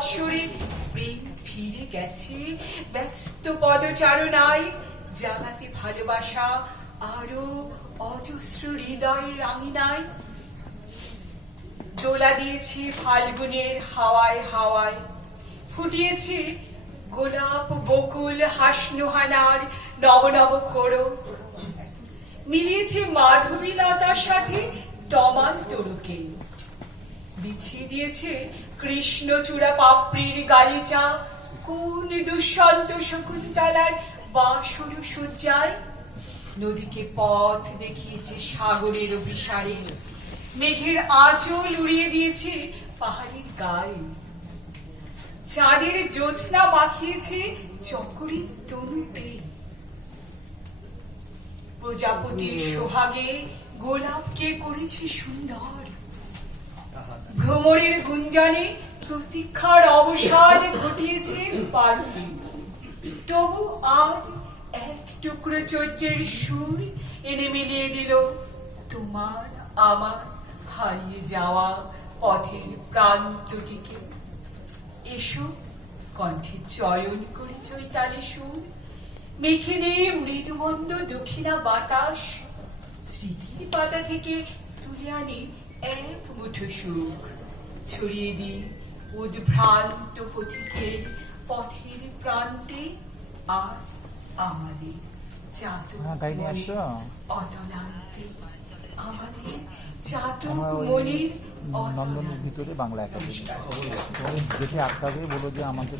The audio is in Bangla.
বৎসরে ফিরে গেছে। ব্যস্ত পদচারণায় জাগাতে ভালোবাসা আরও অজস্র হৃদয়ের রাঙিনায় দোলা দিয়েছি ফাল্গুনের হাওয়ায় হাওয়ায়। ফুটিয়েছে গোলাপ বকুল হাসনুহানার নব নব কোরক মিলিয়েছে মাধবী লতার সাথে তমাল তরুকে। বিছিয়ে দিয়েছে কৃষ্ণচূড়া পাপড়ির গালিচা। কোন দুঃসন্ত শকুন্তলার বাসর নদীকে পথ দেখিয়েছে সাগরের মেঘের আঁচল উড়িয়ে দিয়েছে পাহাড়ের গায়ে। চাঁদের জ্যোৎস্না মাখিয়েছে চকরির তনুতে। প্রজাপতির সোহাগে গোলাপকে করেছে সুন্দর। ভ্রমরের গুঞ্জনে প্রতীক্ষার অবসান ঘটিয়েছে পারুকে তবু আজ এক টুকরো চৈত্রের সুর এনে মিলিয়ে দিল, তোমার আমার হারিয়ে যাওয়া পথের প্রান্তটিকে। এসো কণ্ঠে চয়ন করে চৈতালি সুর। মেখে নিয়ে মৃদুমন্দ দক্ষিণা বাতাস স্মৃতির পাতা থেকে তুলে আনি এক মুঠো সুখ ছড়িয়ে দিই। উদ্ভ্রান্ত পথিকের পথের প্রান্তে আর আমাদের চাতক হ্যাঁ? অতলান্তে। আমাদের চাতক মনির নন্দনের ভিতরে বাংলা একাডেমি। দেখে আটকাবে বলো যে আমাদের